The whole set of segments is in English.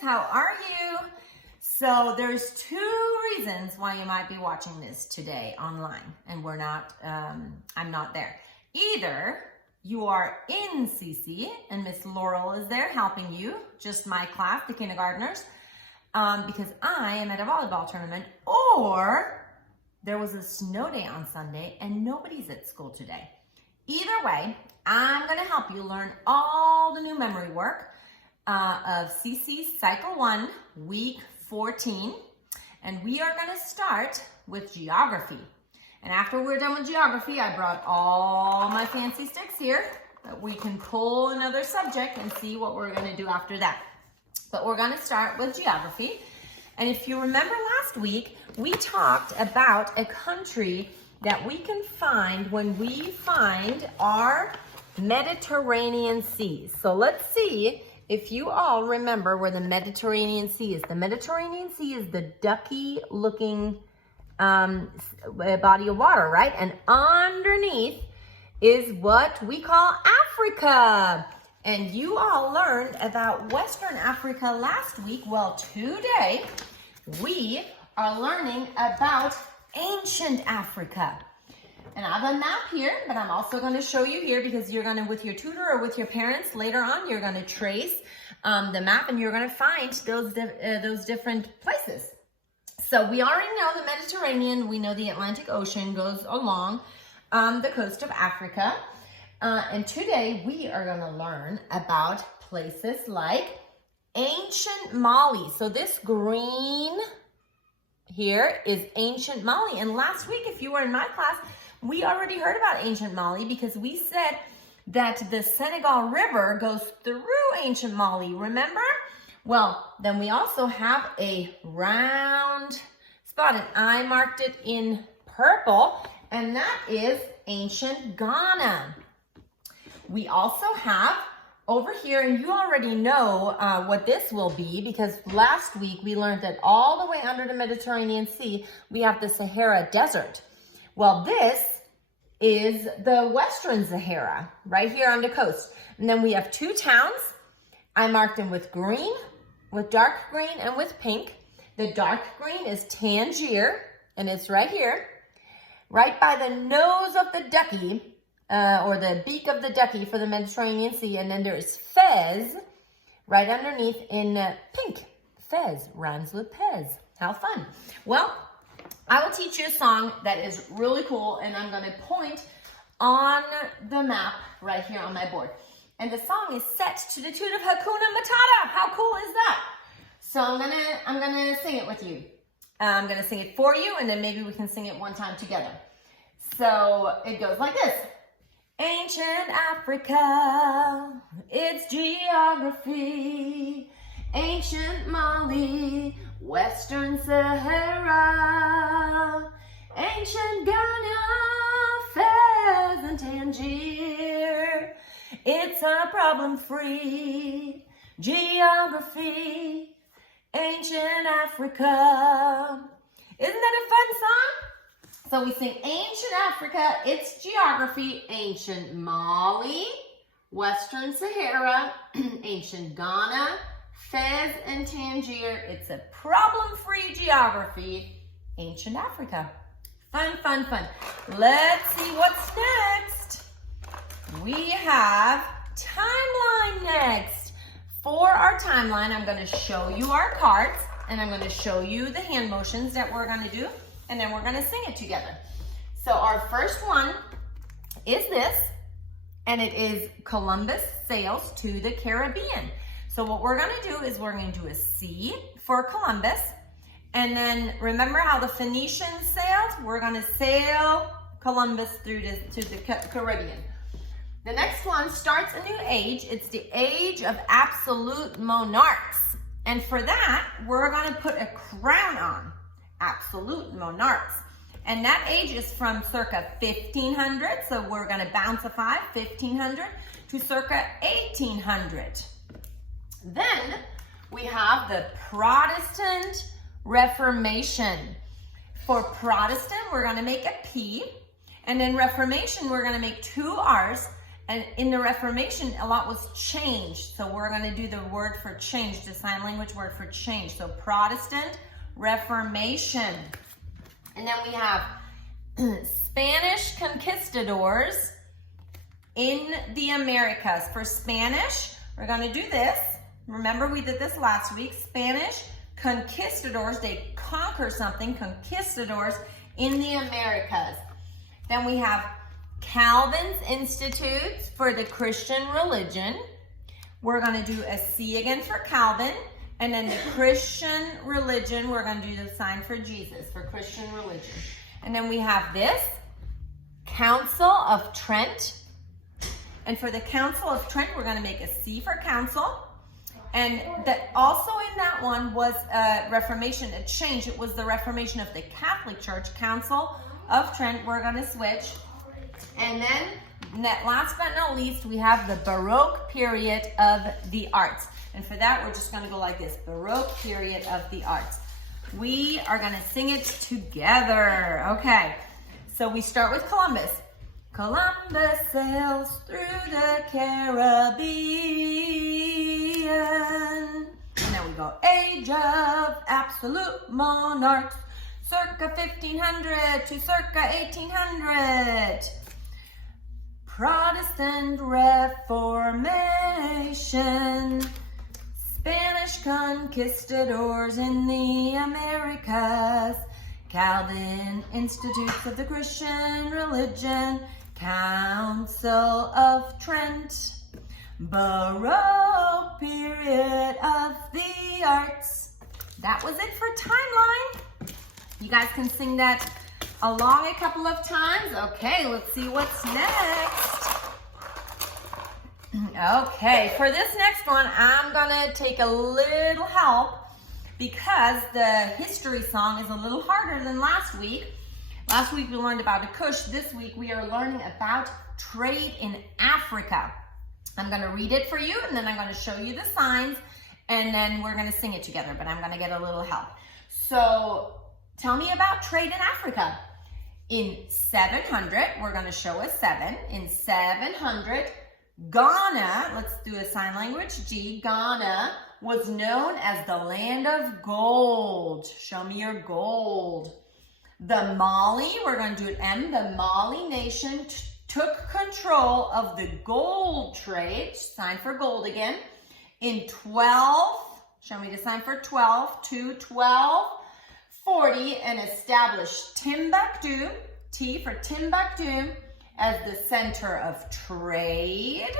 how are you? So there's two reasons why you might be watching this today online and I'm not there. Either you are in CC and Miss Laurel is there helping you, just my class, the kindergartners, because I am at a volleyball tournament, or there was a snow day on Sunday and nobody's at school today. Either way, I'm gonna help you learn all the new memory work of CC Cycle 1, Week 14, and we are gonna start with geography. And after we're done with geography, I brought all my fancy sticks here that we can pull another subject and see what we're gonna do after that. But we're gonna start with geography. And if you remember last week, we talked about a country that we can find when we find our Mediterranean seas. So let's see if you all remember where the Mediterranean Sea is. The Mediterranean Sea is the ducky looking body of water, right? And underneath is what we call Africa. And you all learned about Western Africa last week. Well, today we are learning about ancient Africa. And I have a map here, but I'm also going to show you here because you're going to, with your tutor or with your parents later on, you're going to trace the map and you're going to find those different places. So we already know the Mediterranean. We know the Atlantic Ocean goes along the coast of Africa. And today we are going to learn about places like ancient Mali. So this green here is ancient Mali. And last week, if you were in my class, we already heard about ancient Mali because we said that the Senegal River goes through ancient Mali, remember? Well, then we also have a round spot, and I marked it in purple, and that is ancient Ghana. We also have over here, and you already know what this will be because last week we learned that all the way under the Mediterranean Sea, we have the Sahara Desert. Well, this is the Western Sahara, right here on the coast. And then we have two towns. I marked them with green, with dark green, and with pink. The dark green is Tangier, and it's right here, right by the nose of the ducky, or the beak of the ducky for the Mediterranean Sea. And then there's Fez, right underneath in pink. Fez rhymes with Pez. How fun. Well, I will teach you a song that is really cool, and I'm going to point on the map right here on my board. And the song is set to the tune of Hakuna Matata. How cool is that? So I'm gonna sing it with you. I'm gonna sing it for you, and then maybe we can sing it one time together. So it goes like this. Ancient Africa, its geography. Ancient Mali, Western Sahara. Ancient Ghana, Fez and Tangier. It's a problem-free geography. Ancient Africa. Isn't that a fun song? So we sing ancient Africa, its geography, ancient Mali, Western Sahara, ancient Ghana, Fez and Tangier. It's a problem-free geography, ancient Africa. Fun, fun, fun. Let's see what's next. We have timeline next. For our timeline, I'm going to show you our cards, and I'm going to show you the hand motions that we're going to do, and then we're going to sing it together. So our first one is this, and it is Columbus sails to the Caribbean. So what we're going to do is we're going to do a C for Columbus, and then remember how the Phoenicians sailed? We're going to sail Columbus through to the Caribbean. The next one starts a new age. It's the age of absolute monarchs. And for that, we're going to put a crown on. Absolute monarchs. And that age is from circa 1500. So we're going to bounce a 5, 1500 to circa 1800. Then we have the Protestant Reformation. For Protestant, we're going to make a P. And then Reformation, we're going to make two R's. And in the Reformation, a lot was changed. So we're going to do the word for change, the sign language word for change. So Protestant, Reformation. And then we have Spanish conquistadors in the Americas. For Spanish, we're going to do this. Remember, we did this last week. Spanish conquistadors, they conquer something, conquistadors in the Americas. Then we have Calvin's Institutes for the Christian religion. We're going to do a C again for Calvin. And then the Christian religion, we're going to do the sign for Jesus, for Christian religion. And then we have this, Council of Trent. And for the Council of Trent, we're going to make a C for council. And that also in that one was a Reformation, a change. It was the Reformation of the Catholic Church, Council of Trent. We're going to switch. And then, last but not least, we have the Baroque period of the arts. And for that, we're just going to go like this, Baroque period of the arts. We are going to sing it together. Okay, so we start with Columbus. Columbus sails through the Caribbean. And then we go, Age of Absolute Monarchs, circa 1500 to circa 1800. Protestant Reformation, Spanish conquistadors in the Americas, Calvin Institutes of the Christian religion, Council of Trent, Baroque period of the arts. That was it for timeline. You guys can sing that along a couple of times. Okay, let's see what's next. Okay, for this next one, I'm gonna take a little help because the history song is a little harder than last week. Last week we learned about the Kush. This week we are learning about trade in Africa. I'm gonna read it for you and then I'm gonna show you the signs and then we're gonna sing it together, but I'm gonna get a little help. So tell me about trade in Africa. In 700, we're going to show a 7. In 700, Ghana, let's do a sign language, G, Ghana was known as the land of gold. Show me your gold. The Mali, we're going to do an M, the Mali nation took control of the gold trade, sign for gold again, in 12, show me the sign for 12, to 1240 and established Timbuktu, T for Timbuktu, as the center of trade.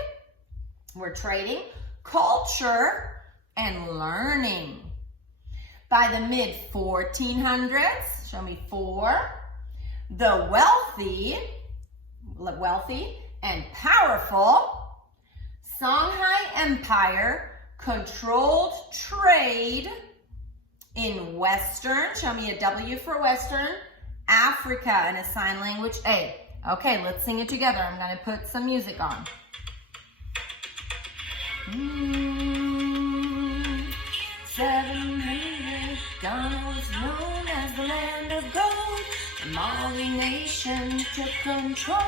We're trading, culture, and learning. By the mid-1400s, show me 4, the wealthy and powerful Songhai Empire controlled trade in Western, show me a W for Western, Africa, and a sign language A. Okay, let's sing it together. I'm going to put some music on. 700, Ghana was known as the land of gold. The Mali nation took control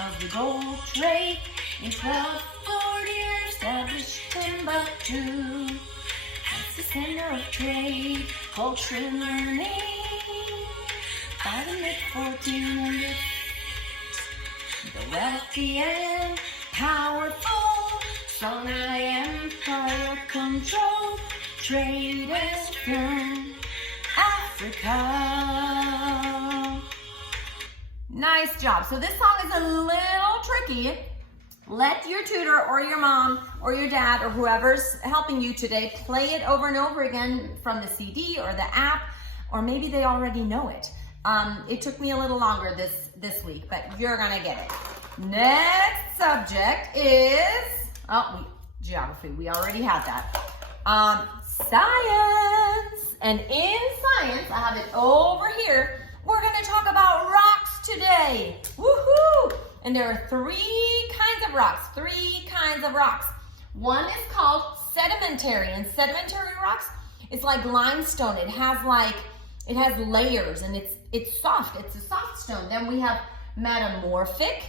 of the gold trade. In 1240, established Timbuktu as the center of trade, culture, and learning. By the mid-1400s, the wealthy and powerful Songhai Empire controlled trade in Africa. Nice job. So this song is a little tricky. Let your tutor or your mom or your dad or whoever's helping you today play it over and over again from the CD or the app, or maybe they already know it. It took me a little longer this week, but you're gonna get it. Next subject is, geography. We already had that. Science. And in science, I have it over here. We're gonna talk about rocks today. Woohoo! And there are 3 kinds of rocks. 3 kinds of rocks. One is called sedimentary, and sedimentary rocks is like limestone. It has layers, and it's soft. It's a soft stone. Then we have metamorphic.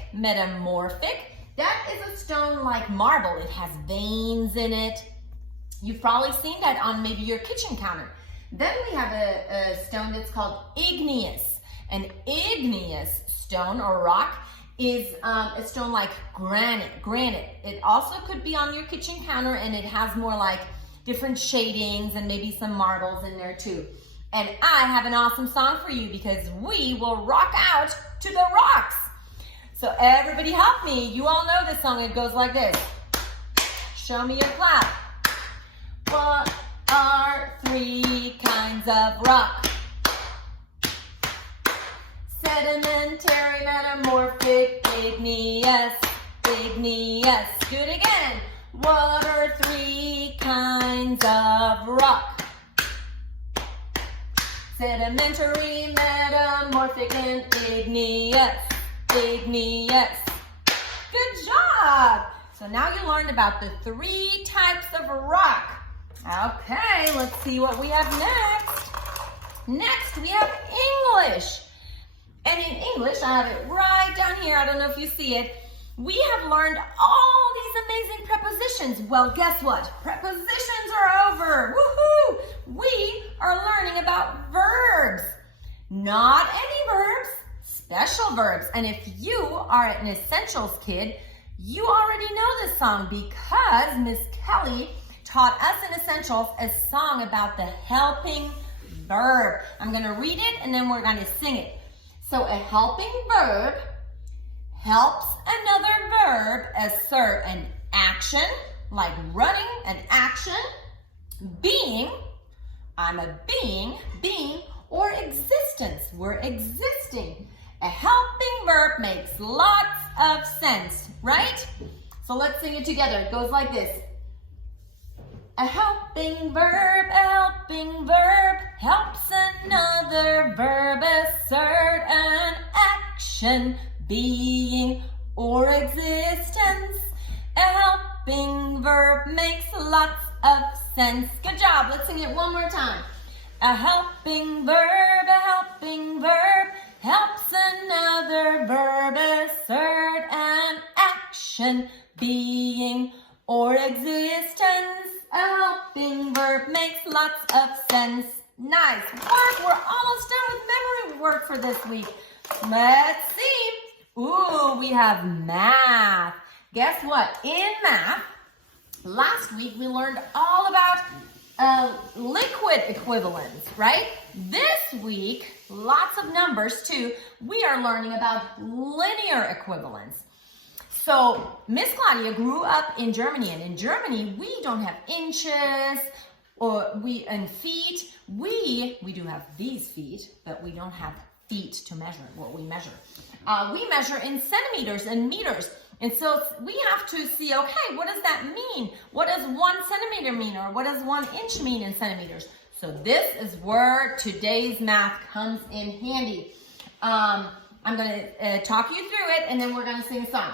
That is a stone like marble. It has veins in it. You've probably seen that on maybe your kitchen counter. Then we have a stone that's called igneous. An igneous stone or rock is a stone like granite. It also could be on your kitchen counter, and it has more like different shadings and maybe some marbles in there too. And I have an awesome song for you because we will rock out to the rocks. So everybody help me. You all know this song. It goes like this. Show me your clap. What are 3 kinds of rock? Sedimentary, metamorphic, igneous. Do it again. What are 3 kinds of rock? Sedimentary, metamorphic, and igneous. Good job. So now you learned about the 3 types of rock. Okay, let's see what we have next. Next, we have English. And in English, I have it right down here. I don't know if you see it. We have learned all these amazing prepositions. Well, guess what? Prepositions are over. Woohoo! We are learning about verbs. Not any verbs, special verbs. And if you are an Essentials kid, you already know this song because Miss Kelly taught us in Essentials a song about the helping verb. I'm going to read it and then we're going to sing it. So a helping verb helps another verb assert an action, like running, an action, being, I'm a being, or existence, we're existing. A helping verb makes lots of sense, right? So let's sing it together. It goes like this. A helping verb helps another verb assert an action, being, or existence. A helping verb makes lots of sense. Good job. Let's sing it one more time. A helping verb helps another verb assert an action, being, or existence. A helping verb makes lots of sense. Nice work. We're almost done with memory work for this week. Let's see. Ooh, we have math. Guess what? In math, last week we learned all about liquid equivalents, right? This week, lots of numbers too. We are learning about linear equivalents. So Miss Claudia grew up in Germany, and in Germany we don't have inches and feet. We do have these feet, but we don't have feet to measure what we measure. We measure in centimeters and meters. And so we have to see, okay, what does that mean? What does 1 centimeter mean? Or what does 1 inch mean in centimeters? So this is where today's math comes in handy. I'm going to talk you through it, and then we're going to sing a song.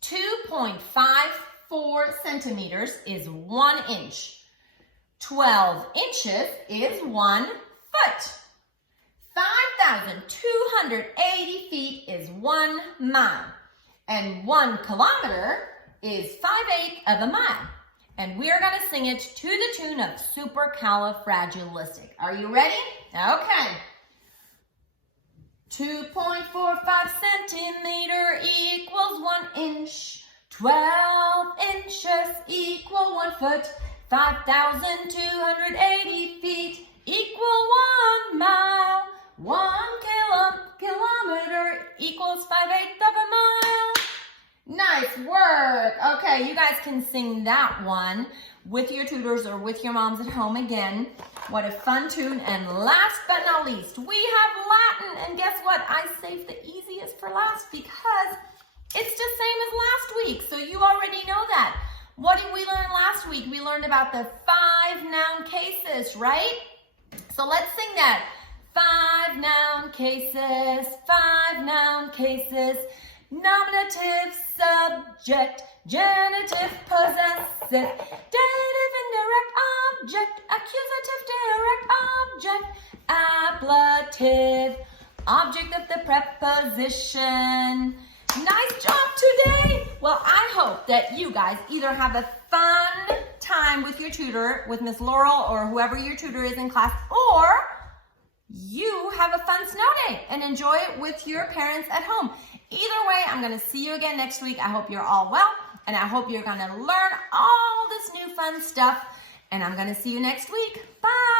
2.54 centimeters is 1 inch. 12 inches is 1 foot. 5,280 feet is 1 mile. And 1 kilometer is 5/8 of a mile. And we're going to sing it to the tune of Supercalifragilistic. Are you ready? Okay. 2.45 centimeter equals 1 inch. 12 inches equal 1 foot. 5,280 feet equal 1 mile. 1 kilometer equals 5/8 of a mile. Nice work. Okay, you guys can sing that one with your tutors or with your moms at home again. What a fun tune. And last but not least, we have Latin. And guess what? I saved the easiest for last because it's the same as last week. So you already know that. What did we learn last week? We learned about the 5 noun cases, right? So let's sing that. 5 noun cases, 5 noun cases. Nominative, subject, genitive, possessive, dative, indirect, object, accusative, direct, object, ablative, object of the preposition. Nice job today. Well, I hope that you guys either have a fun time with your tutor, with Miss Laurel or whoever your tutor is in class, or you have a fun snow day and enjoy it with your parents at home. Either way, I'm going to see you again next week. I hope you're all well, and I hope you're going to learn all this new fun stuff, and I'm going to see you next week. Bye!